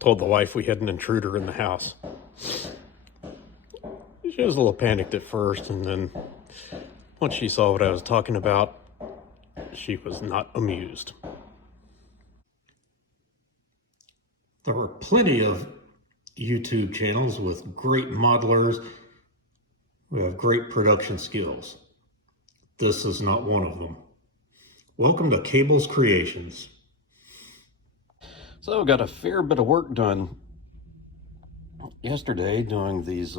told the wife we had an intruder in the house. She was a little panicked at first, and then once she saw what I was talking about, she was not amused. There are plenty of YouTube channels with great modelers who have great production skills. This is not one of them. Welcome to Cable's Creations. So I got a fair bit of work done yesterday doing these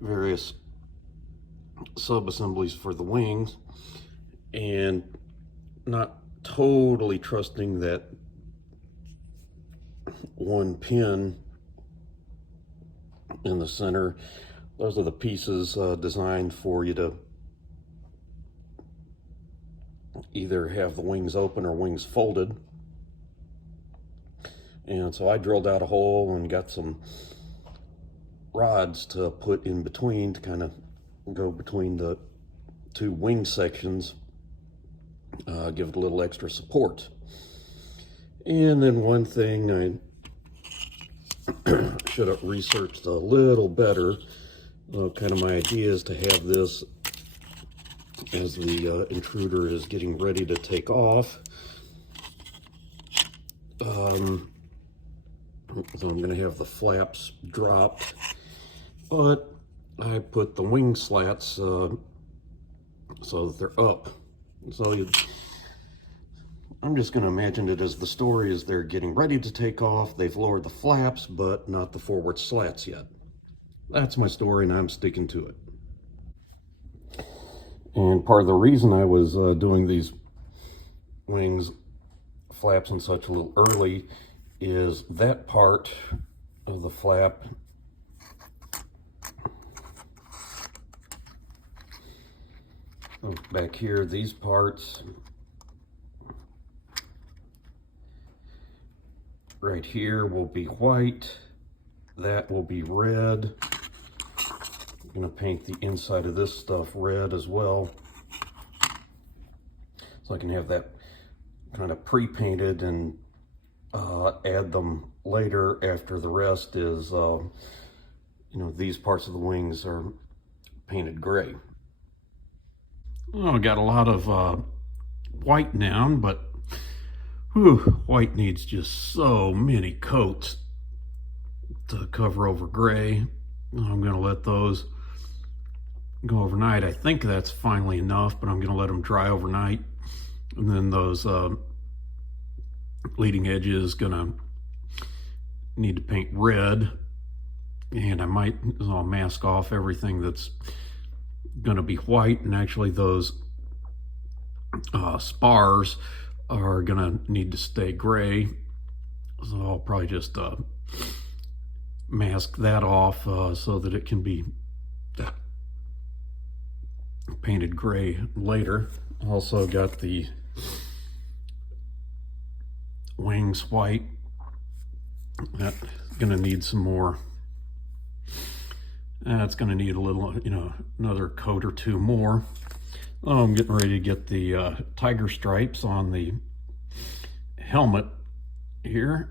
various sub-assemblies for the wings, and not totally trusting that one pin in the center. Those are the pieces designed for you to either have the wings open or wings folded. And so I drilled out a hole and got some rods to put in between to kind of go between the two wing sections, give it a little extra support. And then one thing I should have researched a little better, kind of my idea is to have this as the intruder is getting ready to take off. So I'm going to have the flaps dropped, but I put the wing slats so that they're up. So I'm just going to imagine it as the story is they're getting ready to take off. They've lowered the flaps, but not the forward slats yet. That's my story, and I'm sticking to it. And part of the reason I was doing these wings, flaps and such a little early is that part of the flap back here, these parts right here will be white, that will be red. I'm going to paint the inside of this stuff red as well, so I can have that kind of pre-painted and add them later after the rest is, these parts of the wings are painted gray. Oh, I got a lot of white now, but white needs just so many coats to cover over gray. I'm going to let those go overnight. I think that's finally enough, but I'm going to let them dry overnight. And then those leading edges gonna need to paint red, and I might mask off everything that's gonna be white, and actually those spars are gonna need to stay gray, so I'll probably just mask that off so that it can be painted gray later. Also got the wings white. That's gonna need some more. That's gonna need a little, another coat or two more. Oh, I'm getting ready to get the tiger stripes on the helmet here,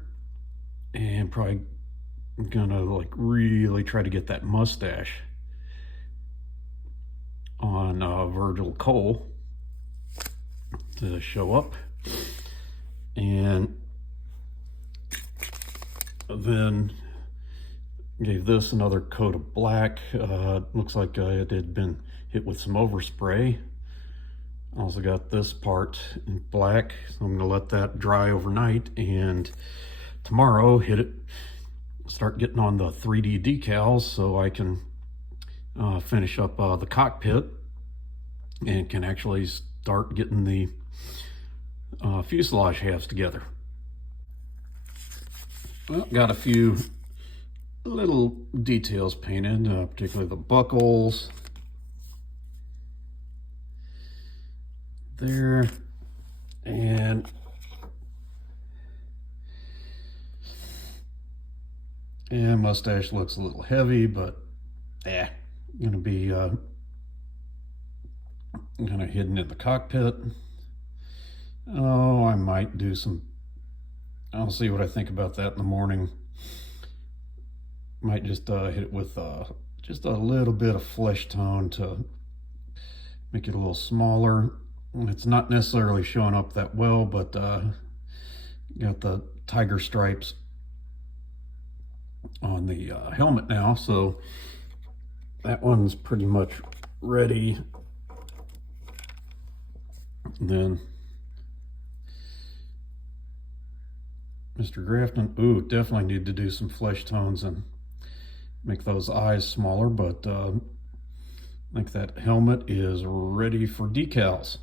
and probably gonna really try to get that mustache on Virgil Cole to show up. And then gave this another coat of black. Looks like it had been hit with some overspray. Also got this part in black, so I'm gonna let that dry overnight, and tomorrow start getting on the 3D decals so I can finish up the cockpit and can actually start getting the fuselage halves together. Well, got a few little details painted, particularly the buckles there, and mustache looks a little heavy, but gonna be kind of hidden in the cockpit. Oh, I might do some I'll see what I think about that in the morning. Might just hit it with just a little bit of flesh tone to make it a little smaller. It's not necessarily showing up that well, but got the tiger stripes on the helmet now, so that one's pretty much ready. And then Mr. Grafton, ooh, definitely need to do some flesh tones and make those eyes smaller, but I think that helmet is ready for decals.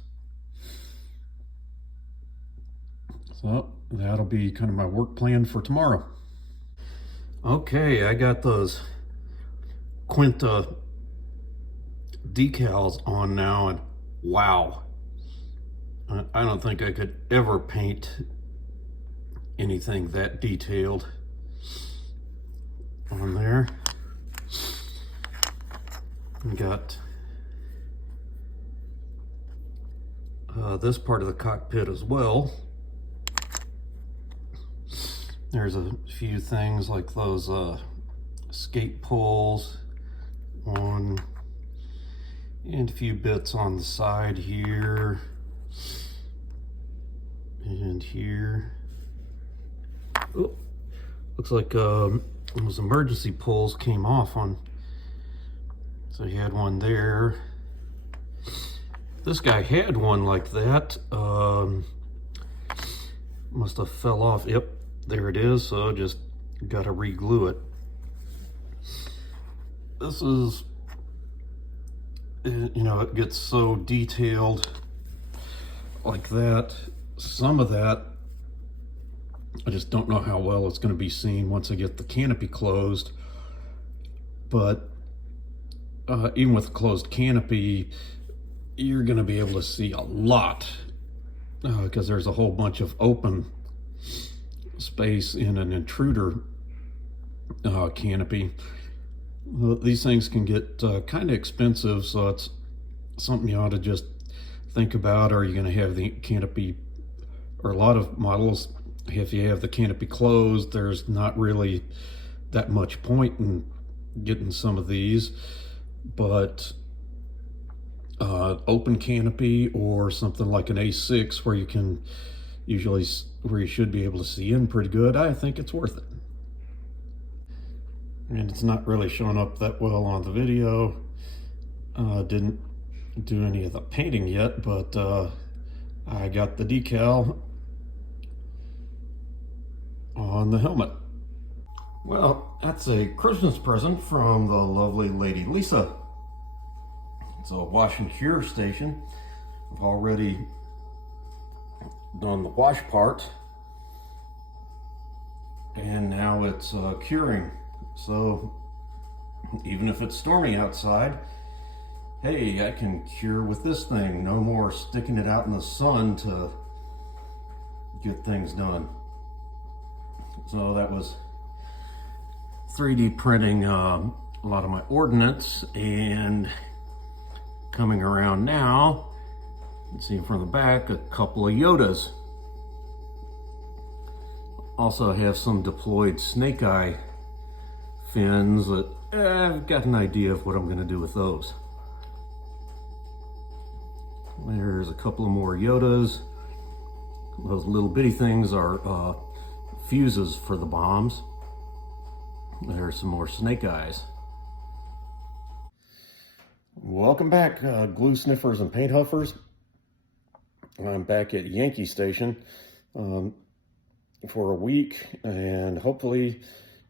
So that'll be kind of my work plan for tomorrow. Okay, I got those Quinta decals on now, and wow, I don't think I could ever paint anything that detailed on there. We got this part of the cockpit as well. There's a few things like those escape poles on, and a few bits on the side here and here. Oh, looks like those emergency poles came off on, so he had one there. This guy had one like that. Must have fell off. Yep, there it is. So just got to re-glue it. This is, you know, it gets so detailed like that. Some of that, I just don't know how well it's going to be seen once I get the canopy closed. But even with a closed canopy, you're going to be able to see a lot because there's a whole bunch of open space in an intruder canopy. These things can get kind of expensive, so it's something you ought to just think about. Are you going to have the canopy, or a lot of models, if you have the canopy closed, there's not really that much point in getting some of these. But open canopy or something like an A-6 where you can usually, where you should be able to see in pretty good, I think it's worth it. And it's not really showing up that well on the video. Didn't do any of the painting yet, but I got the decal on the helmet. Well, that's a Christmas present from the lovely Lady Lisa. It's a wash and cure station. I've already done the wash part, and now it's curing. So even if it's stormy outside, hey, I can cure with this thing. No more sticking it out in the sun to get things done. So that was 3D printing a lot of my ordnance, and coming around now, you can see from the back a couple of Yodas. Also have some deployed snake eye fins that I've got an idea of what I'm going to do with those. There's a couple of more Yodas. Those little bitty things are fuses for the bombs. There's some more snake eyes. Welcome back, glue sniffers and paint huffers. I'm back at Yankee Station for a week, and hopefully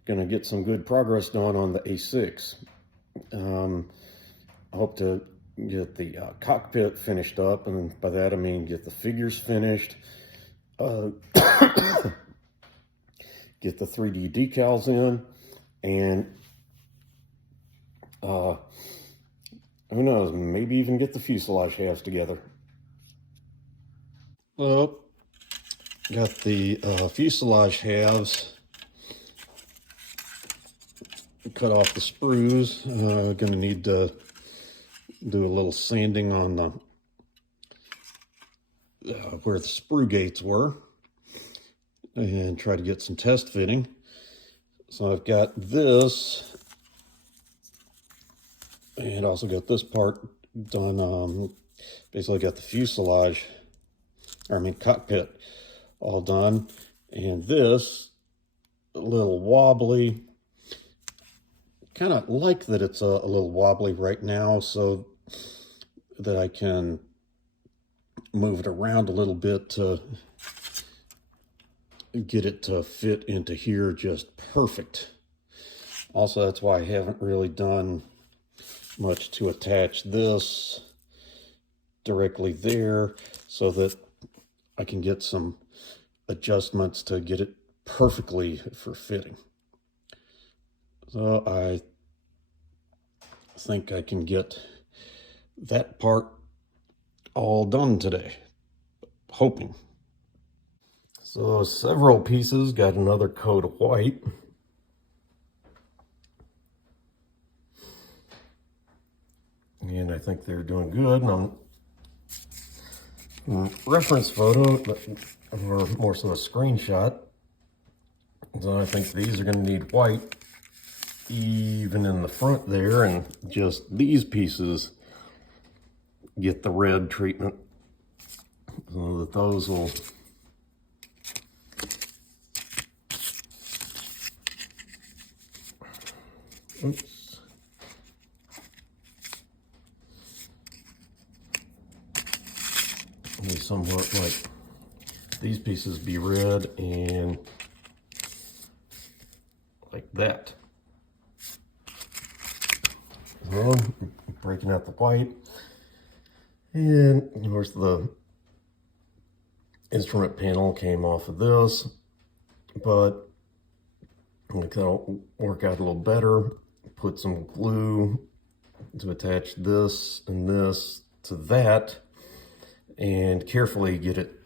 gonna get some good progress done on the A-6. I hope to get the cockpit finished up, and by that I mean get the figures finished, get the 3D decals in, and who knows, maybe even get the fuselage halves together. Well, got the fuselage halves, cut off the sprues. Gonna need to do a little sanding on the where the sprue gates were. and try to get some test fitting. So I've got this, and also got this part done. Basically got the fuselage, cockpit all done. And this, a little wobbly. Kind of like that it's a little wobbly right now so that I can move it around a little bit to get it to fit into here just perfect. Also, that's why I haven't really done much to attach this directly there, so that I can get some adjustments to get it perfectly for fitting. So I think I can get that part all done today, hoping. So several pieces got another coat of white. And I think they're doing good. And on reference photo, or more so a screenshot, so I think these are going to need white even in the front there, and just these pieces get the red treatment, so that those will be somewhat like these pieces be red and like that. So breaking out the white, and of course the instrument panel came off of this, but I think that'll work out a little better. Put some glue to attach this and this to that, and carefully get it,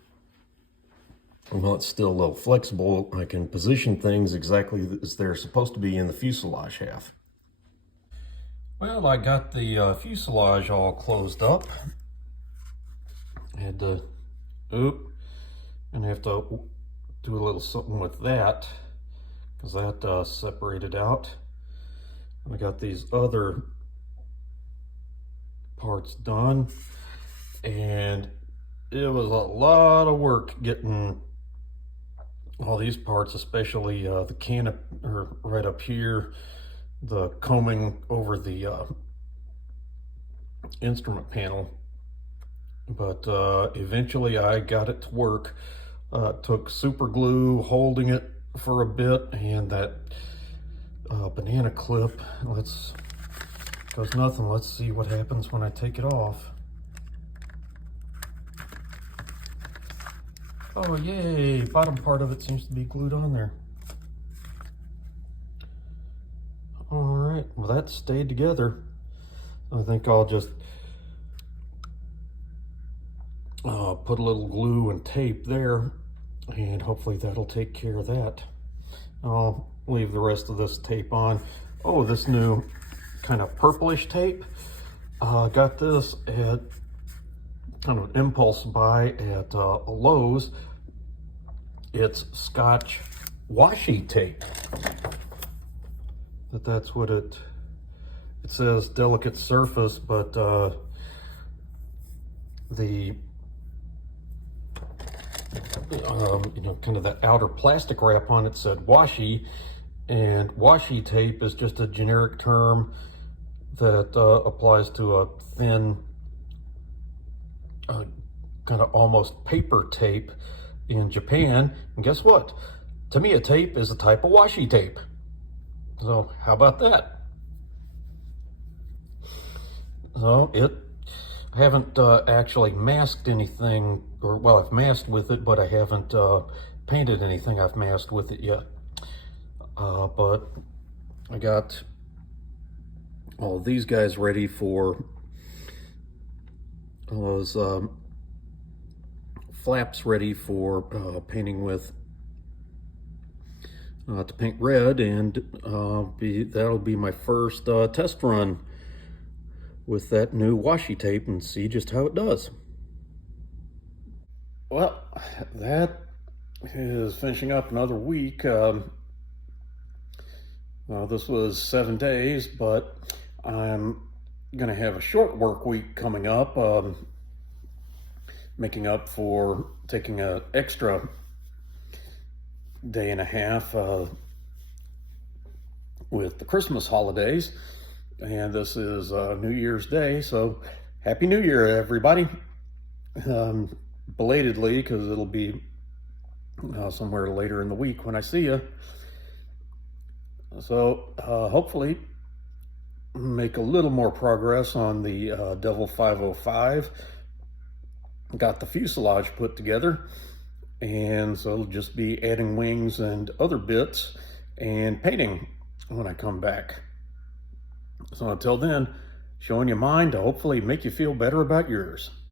while it's still a little flexible, I can position things exactly as they're supposed to be in the fuselage half. Well, I got the fuselage all closed up. I had to, and I have to do a little something with that, because that separated out. And I got these other parts done, and it was a lot of work getting all these parts, especially the canopy, or right up here, the combing over the instrument panel. But eventually I got it to work. Took super glue, holding it for a bit, and that banana clip. Goes nothing. Let's see what happens when I take it off. Oh yay, bottom part of it seems to be glued on there. All right, well that stayed together. I think I'll just put a little glue and tape there, and hopefully that'll take care of that. I'll leave the rest of this tape on. Oh, this new kind of purplish tape. Got this at kind of an impulse buy at Lowe's. It's Scotch washi tape. That's what it says, delicate surface, but the kind of that outer plastic wrap on it said washi, and washi tape is just a generic term that applies to a thin, kind of almost paper tape in Japan. And guess what? Tamiya tape is a type of washi tape. So how about that? So I haven't actually masked anything, or well, I've masked with it, but I haven't painted anything I've masked with it yet. But I got all these guys ready for those flaps ready for painting with, to paint red, and that'll be my first test run with that new washi tape, and see just how it does. Well, that is finishing up another week. This was 7 days, but I'm going to have a short work week coming up, making up for taking an extra day and a half with the Christmas holidays. And this is New Year's Day, so Happy New Year, everybody. Belatedly, because it'll be somewhere later in the week when I see you. So hopefully make a little more progress on the Devil 505. Got the fuselage put together, and so it'll just be adding wings and other bits and painting when I come back. So until then, showing you mine to hopefully make you feel better about yours.